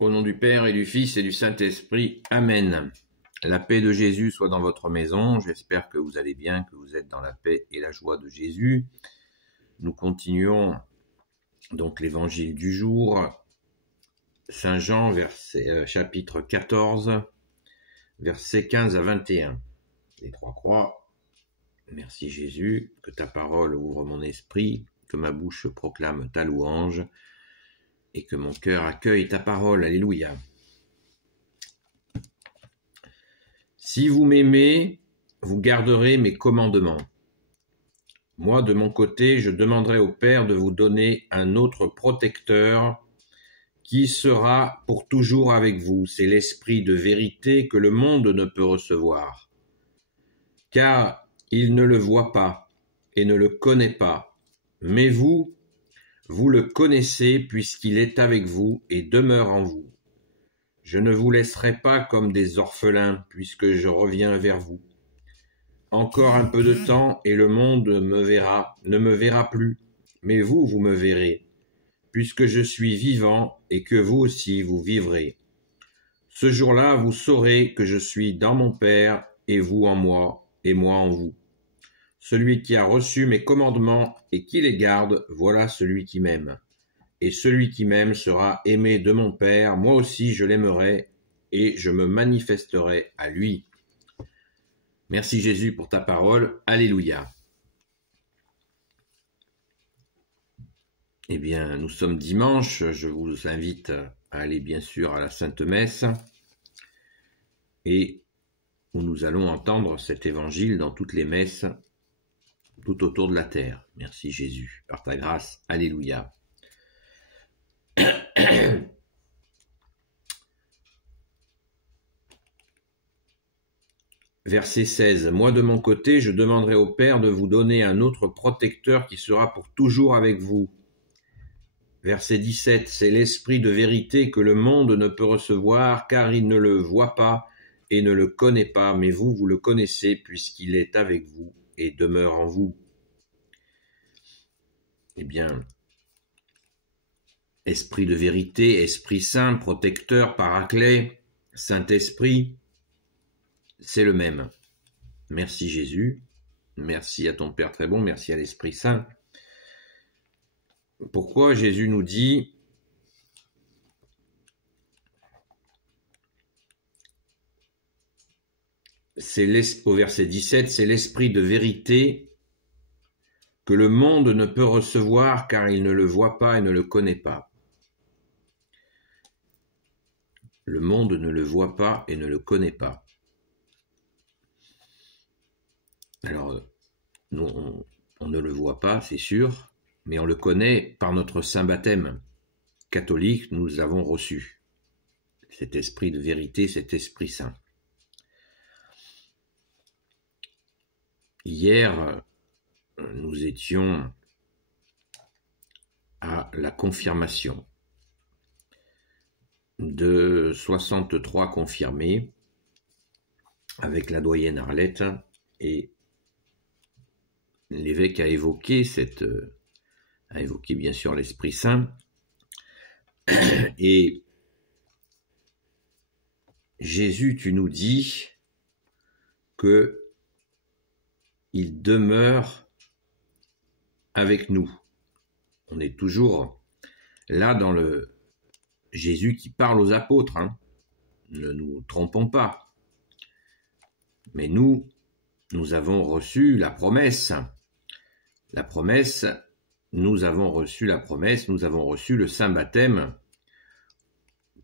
Au nom du Père et du Fils et du Saint-Esprit. Amen. La paix de Jésus soit dans votre maison. J'espère que vous allez bien, que vous êtes dans la paix et la joie de Jésus. Nous continuons donc l'évangile du jour. Saint Jean, chapitre 14, versets 15 à 21. Les trois croix. Merci Jésus, que ta parole ouvre mon esprit, que ma bouche proclame ta louange, et que mon cœur accueille ta parole. Alléluia. Si vous m'aimez, vous garderez mes commandements. Moi, de mon côté, je demanderai au Père de vous donner un autre protecteur qui sera pour toujours avec vous. C'est l'Esprit de vérité que le monde ne peut recevoir, car il ne le voit pas et ne le connaît pas. Mais vous le connaissez puisqu'il est avec vous et demeure en vous. Je ne vous laisserai pas comme des orphelins, puisque je reviens vers vous. Encore un peu de temps, et le monde ne me verra plus. Mais vous me verrez, puisque je suis vivant et que vous aussi vous vivrez. Ce jour-là, vous saurez que je suis dans mon Père, et vous en moi, et moi en vous. Celui qui a reçu mes commandements et qui les garde, voilà celui qui m'aime. Et celui qui m'aime sera aimé de mon Père, moi aussi je l'aimerai, et je me manifesterai à lui. Merci Jésus pour ta parole. Alléluia. Eh bien, nous sommes dimanche. Je vous invite à aller bien sûr à la Sainte Messe, et où nous allons entendre cet évangile dans toutes les messes, tout autour de la terre. Merci Jésus, par ta grâce. Alléluia. Verset 16. Moi de mon côté, je demanderai au Père de vous donner un autre protecteur qui sera pour toujours avec vous. Verset 17. C'est l'Esprit de vérité que le monde ne peut recevoir, car il ne le voit pas et ne le connaît pas, mais vous le connaissez, puisqu'il est avec vous et demeure en vous. Eh bien, Esprit de vérité, Esprit Saint, protecteur, paraclet, Saint-Esprit, c'est le même. Merci Jésus, merci à ton Père très bon, merci à l'Esprit Saint. Pourquoi Jésus nous dit au verset 17, c'est l'Esprit de vérité que le monde ne peut recevoir car il ne le voit pas et ne le connaît pas. Le monde ne le voit pas et ne le connaît pas. Alors, nous, on ne le voit pas, c'est sûr, mais on le connaît par notre saint baptême catholique. Nous avons reçu cet esprit de vérité, cet Esprit Saint. Hier, nous étions à la confirmation de 63 confirmés avec la doyenne Arlette, et l'évêque a évoqué bien sûr l'Esprit Saint, et Jésus, tu nous dis que il demeure avec nous. On est toujours là dans le Jésus qui parle aux apôtres, hein. Ne nous trompons pas. Mais nous avons reçu la promesse. La promesse, nous avons reçu la promesse, nous avons reçu le saint baptême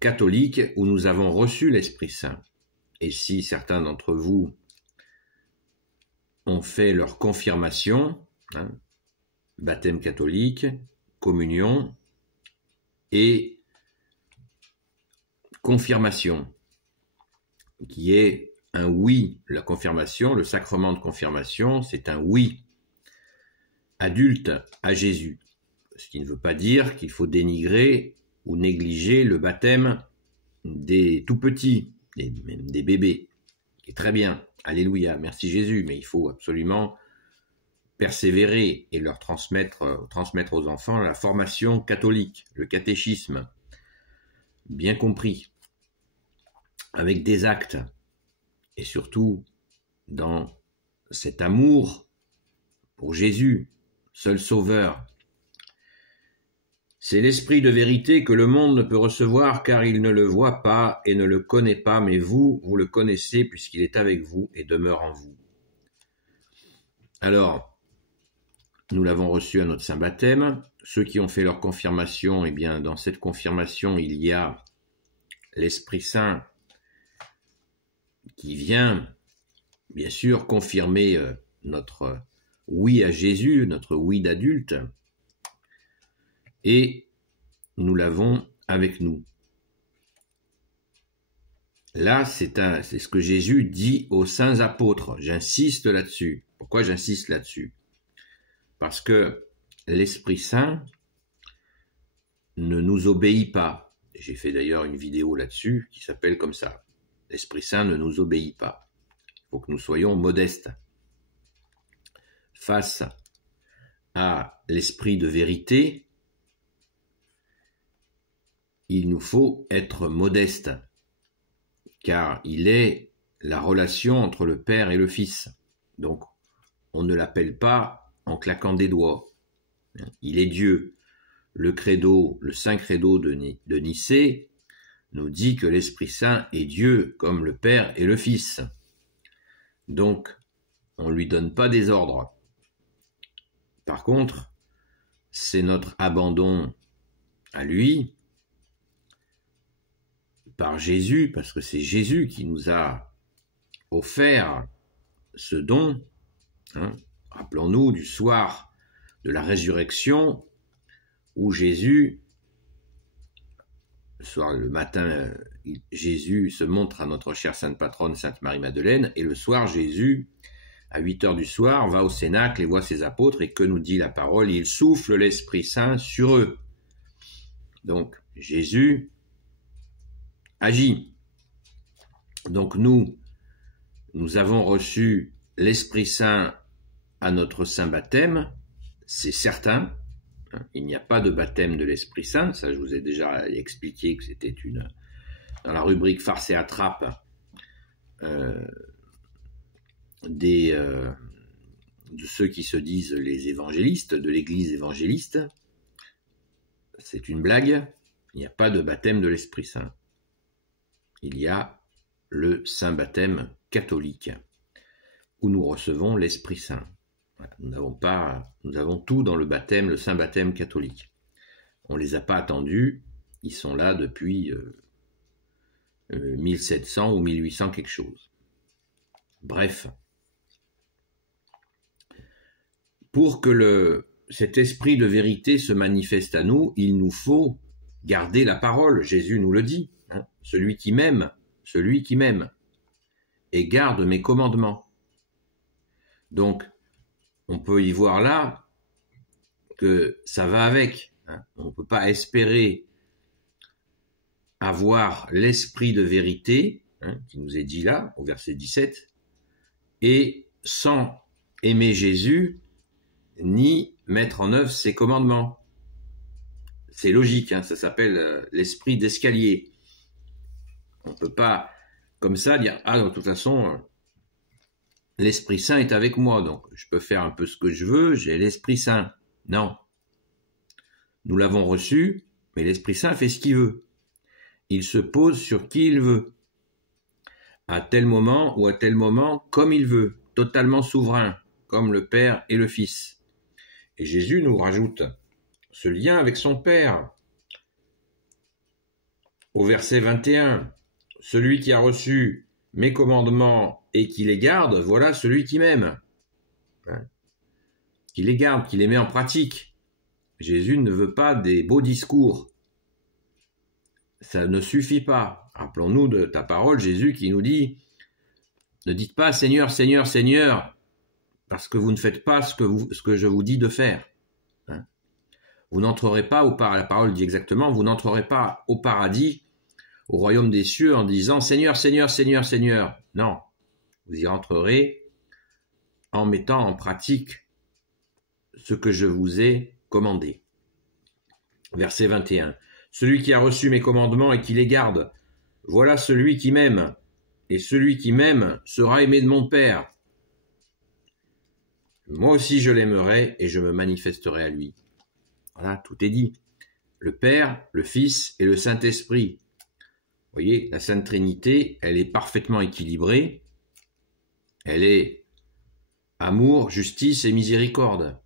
catholique où nous avons reçu l'Esprit Saint. Et si certains d'entre vous ont fait leur confirmation, hein, baptême catholique, communion et confirmation, qui est un oui. La confirmation, le sacrement de confirmation, c'est un oui adulte à Jésus. Ce qui ne veut pas dire qu'il faut dénigrer ou négliger le baptême des tout petits, même des bébés, qui est très bien. Alléluia, merci Jésus, mais il faut absolument persévérer et leur transmettre aux enfants la formation catholique, le catéchisme. bien compris, avec des actes, et surtout dans cet amour pour Jésus, seul sauveur. C'est l'esprit de vérité que le monde ne peut recevoir car il ne le voit pas et ne le connaît pas, mais vous, vous le connaissez puisqu'il est avec vous et demeure en vous. Alors, nous l'avons reçu à notre saint baptême. Ceux qui ont fait leur confirmation, eh bien, dans cette confirmation, il y a l'Esprit Saint qui vient, bien sûr, confirmer notre oui à Jésus, notre oui d'adulte, et nous l'avons avec nous. Là, c'est ce que Jésus dit aux saints apôtres. J'insiste là-dessus. Pourquoi j'insiste là-dessus? Parce que l'Esprit Saint ne nous obéit pas. J'ai fait d'ailleurs une vidéo là-dessus qui s'appelle comme ça. L'Esprit Saint ne nous obéit pas. Il faut que nous soyons modestes. Face à l'Esprit de vérité, il nous faut être modeste, car il est la relation entre le Père et le Fils. Donc, on ne l'appelle pas en claquant des doigts. Il est Dieu. Le credo, le Saint Credo de Nicée nous dit que l'Esprit Saint est Dieu, comme le Père et le Fils. Donc, on ne lui donne pas des ordres. Par contre, c'est notre abandon à lui, par Jésus, parce que c'est Jésus qui nous a offert ce don. Rappelons-nous du soir de la résurrection, où Jésus, le matin, Jésus se montre à notre chère sainte patronne, Sainte Marie-Madeleine, et le soir, Jésus, à 8h du soir, va au cénacle et voit ses apôtres, et que nous dit la parole? Il souffle l'Esprit Saint sur eux. Donc, Jésus agit. Donc nous avons reçu l'Esprit Saint à notre saint baptême, c'est certain. Il n'y a pas de baptême de l'Esprit Saint, ça je vous ai déjà expliqué que c'était dans la rubrique farce et attrape de ceux qui se disent les évangélistes, de l'Église évangéliste. C'est une blague, il n'y a pas de baptême de l'Esprit Saint. Il y a le saint baptême catholique, où nous recevons l'Esprit Saint. Nous avons tout dans le baptême, le saint baptême catholique. On ne les a pas attendus, ils sont là depuis 1700 ou 1800 quelque chose. Bref, pour que cet esprit de vérité se manifeste à nous, il nous faut garder la parole. Jésus nous le dit, celui qui m'aime, et garde mes commandements. Donc, on peut y voir là que ça va avec. On ne peut pas espérer avoir l'esprit de vérité, qui nous est dit là, au verset 17, et sans aimer Jésus, ni mettre en œuvre ses commandements. C'est logique, ça s'appelle l'esprit d'escalier. On ne peut pas, comme ça, dire « Ah, de toute façon, l'Esprit Saint est avec moi, donc je peux faire un peu ce que je veux, j'ai l'Esprit Saint. » Non. Nous l'avons reçu, mais l'Esprit Saint fait ce qu'il veut. Il se pose sur qui il veut, à tel moment ou à tel moment, comme il veut, totalement souverain, comme le Père et le Fils. Et Jésus nous rajoute ce lien avec son Père. Au verset 21, « Celui qui a reçu mes commandements et qui les garde, voilà celui qui m'aime. » Qui les garde, qui les met en pratique. Jésus ne veut pas des beaux discours. Ça ne suffit pas. Rappelons-nous de ta parole, Jésus, qui nous dit « Ne dites pas Seigneur, Seigneur, Seigneur, parce que vous ne faites pas ce que je vous dis de faire. » Vous n'entrerez pas la parole dit exactement, vous n'entrerez pas au paradis, au royaume des cieux, en disant « Seigneur, Seigneur, Seigneur, Seigneur ». Non, vous y entrerez en mettant en pratique ce que je vous ai commandé. Verset 21. celui qui a reçu mes commandements et qui les garde, voilà celui qui m'aime. Et celui qui m'aime sera aimé de mon Père. Moi aussi je l'aimerai et je me manifesterai à lui. Voilà, tout est dit. Le Père, le Fils et le Saint-Esprit. Vous voyez, la Sainte Trinité, elle est parfaitement équilibrée. Elle est amour, justice et miséricorde.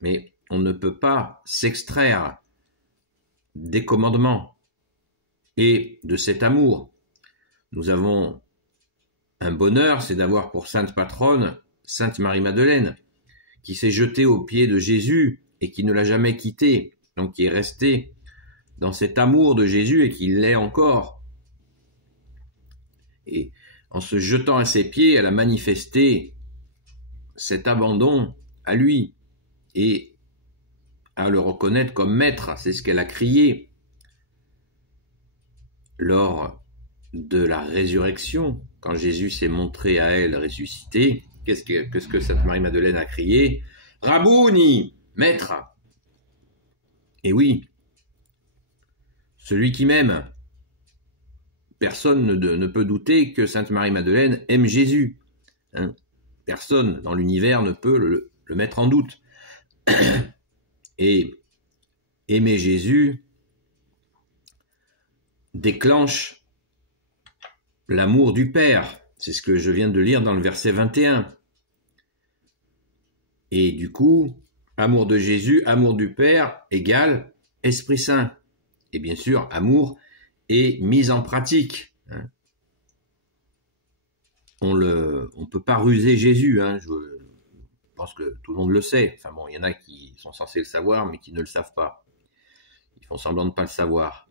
Mais on ne peut pas s'extraire des commandements et de cet amour. Nous avons un bonheur, c'est d'avoir pour sainte patronne Sainte Marie-Madeleine, qui s'est jetée aux pieds de Jésus et qui ne l'a jamais quitté, donc qui est restée dans cet amour de Jésus et qui l'est encore. Et en se jetant à ses pieds, elle a manifesté cet abandon à lui et à le reconnaître comme maître. C'est ce qu'elle a crié lors de la résurrection, quand Jésus s'est montré à elle ressuscité. Qu'est-ce que Sainte Marie-Madeleine a crié? Rabouni, maître. Et oui, celui qui m'aime. Personne ne peut douter que Sainte Marie-Madeleine aime Jésus. Hein? Personne dans l'univers ne peut le mettre en doute. Et aimer Jésus déclenche l'amour du Père. C'est ce que je viens de lire dans le verset 21. Et du coup, amour de Jésus, amour du Père égale Esprit Saint. Et bien sûr, amour et mise en pratique. Hein. On ne peut pas ruser Jésus. Hein. Je pense que tout le monde le sait. Enfin bon, il y en a qui sont censés le savoir, mais qui ne le savent pas. Ils font semblant de ne pas le savoir.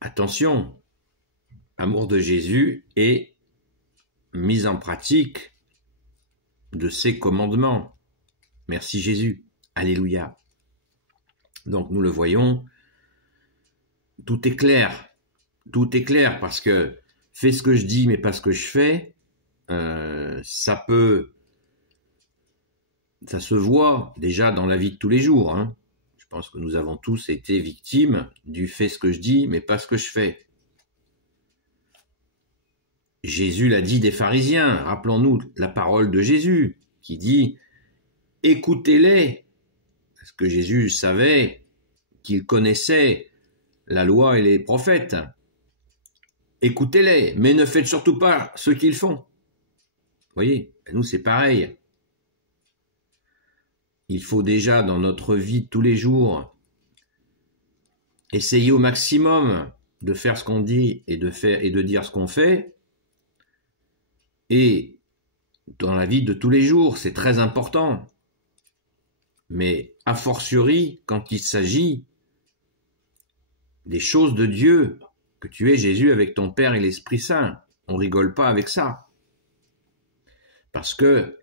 Attention, amour de Jésus et mise en pratique de ses commandements. Merci Jésus. Alléluia. Donc nous le voyons, tout est clair. Tout est clair parce que fais ce que je dis mais pas ce que je fais, ça se voit déjà dans la vie de tous les jours. Hein. Je pense que nous avons tous été victimes du fais ce que je dis mais pas ce que je fais. Jésus l'a dit des pharisiens. Rappelons-nous la parole de Jésus qui dit « Écoutez-les ». Parce que Jésus savait qu'il connaissait la loi et les prophètes. Écoutez-les, mais ne faites surtout pas ce qu'ils font. Vous voyez, nous c'est pareil. Il faut déjà dans notre vie de tous les jours essayer au maximum de faire ce qu'on dit et de dire ce qu'on fait. Et dans la vie de tous les jours, c'est très important. Mais a fortiori, quand il s'agit des choses de Dieu, que tu es Jésus avec ton Père et l'Esprit Saint, on rigole pas avec ça. Parce que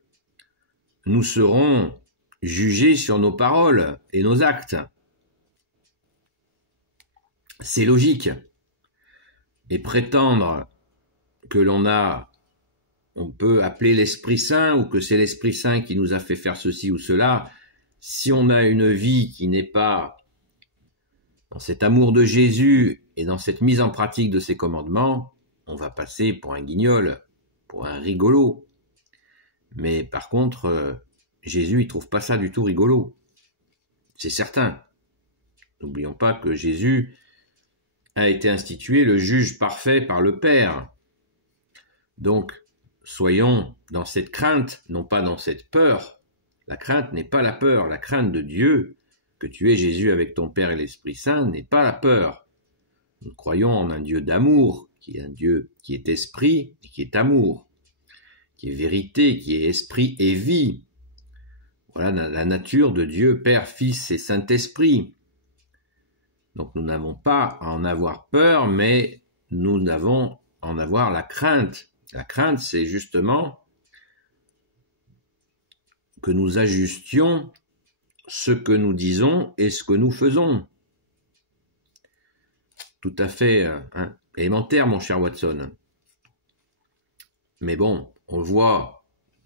nous serons jugés sur nos paroles et nos actes. C'est logique. Et prétendre que on peut appeler l'Esprit Saint ou que c'est l'Esprit Saint qui nous a fait faire ceci ou cela, si on a une vie qui n'est pas dans cet amour de Jésus et dans cette mise en pratique de ses commandements, on va passer pour un guignol, pour un rigolo. Mais par contre, Jésus, il trouve pas ça du tout rigolo. C'est certain. N'oublions pas que Jésus a été institué le juge parfait par le Père. Donc, soyons dans cette crainte, non pas dans cette peur. La crainte n'est pas la peur. La crainte de Dieu, que tu es Jésus avec ton Père et l'Esprit Saint, n'est pas la peur. Nous croyons en un Dieu d'amour, qui est un Dieu qui est esprit et qui est amour, qui est vérité, qui est esprit et vie. Voilà la nature de Dieu, Père, Fils et Saint-Esprit. Donc nous n'avons pas à en avoir peur, mais nous devons en avoir la crainte. La crainte, c'est justement que nous ajustions ce que nous disons et ce que nous faisons. Tout à fait élémentaire, mon cher Watson. Mais bon, on voit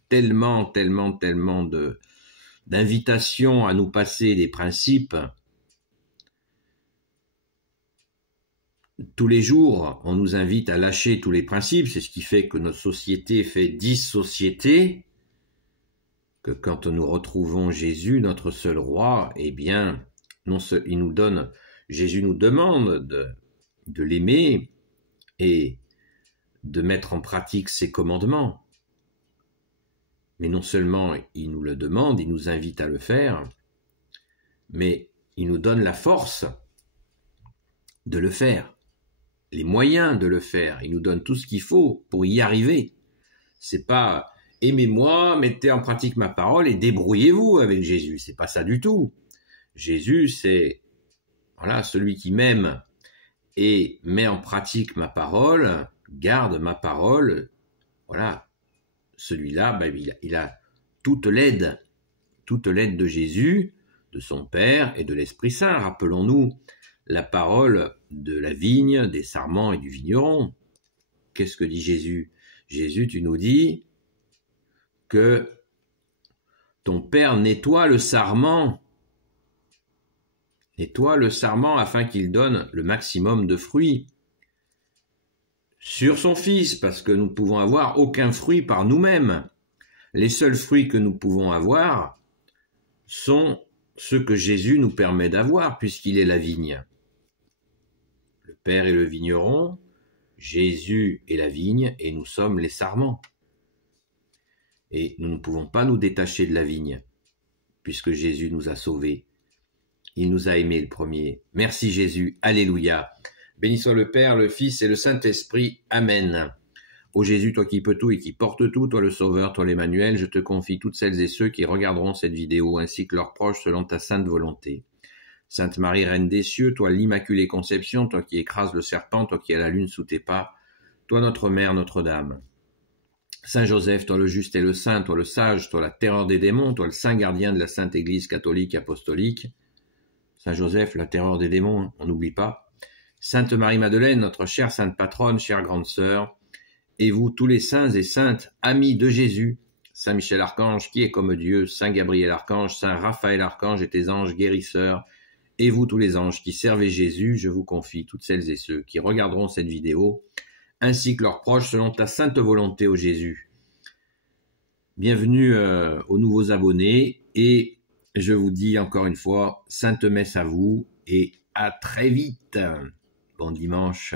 tellement d'invitations à nous passer des principes tous les jours, on nous invite à lâcher tous les principes. C'est ce qui fait que notre société fait 10 sociétés. Que quand nous retrouvons Jésus, notre seul roi, eh bien, Jésus nous demande de l'aimer et de mettre en pratique ses commandements. Mais non seulement il nous le demande, il nous invite à le faire, mais il nous donne la force de le faire, les moyens de le faire. Il nous donne tout ce qu'il faut pour y arriver. C'est pas aimez-moi, mettez en pratique ma parole et débrouillez-vous avec Jésus. C'est pas ça du tout. Jésus, c'est celui qui m'aime et met en pratique ma parole, garde ma parole. Voilà, celui-là, il a toute l'aide de Jésus, de son Père et de l'Esprit Saint. Rappelons-nous la parole de la vigne, des sarments et du vigneron. Qu'est-ce que dit Jésus? Jésus, tu nous dis que ton Père nettoie le sarment afin qu'il donne le maximum de fruits sur son Fils, parce que nous ne pouvons avoir aucun fruit par nous-mêmes. Les seuls fruits que nous pouvons avoir sont ceux que Jésus nous permet d'avoir, puisqu'il est la vigne. Le Père est le vigneron, Jésus est la vigne, et nous sommes les sarments. Et nous ne pouvons pas nous détacher de la vigne, puisque Jésus nous a sauvés. Il nous a aimés le premier. Merci Jésus, alléluia. Béni soit le Père, le Fils et le Saint-Esprit. Amen. Ô Jésus, toi qui peux tout et qui portes tout, toi le Sauveur, toi l'Emmanuel, je te confie toutes celles et ceux qui regarderont cette vidéo, ainsi que leurs proches, selon ta sainte volonté. Sainte Marie, Reine des cieux, toi l'Immaculée Conception, toi qui écrases le serpent, toi qui as la lune sous tes pas, toi notre Mère, Notre-Dame. Saint Joseph, toi le juste et le saint, toi le sage, toi la terreur des démons, toi le saint gardien de la Sainte Église catholique apostolique. Saint Joseph, la terreur des démons, on n'oublie pas. Sainte Marie-Madeleine, notre chère sainte patronne, chère grande sœur, et vous tous les saints et saintes, amis de Jésus, Saint Michel Archange, qui est comme Dieu, Saint Gabriel Archange, Saint Raphaël Archange et tes anges guérisseurs, et vous tous les anges qui servez Jésus, je vous confie toutes celles et ceux qui regarderont cette vidéo, ainsi que leurs proches, selon ta sainte volonté, ô Jésus. Bienvenue aux nouveaux abonnés, et je vous dis encore une fois, sainte messe à vous, et à très vite. Bon dimanche.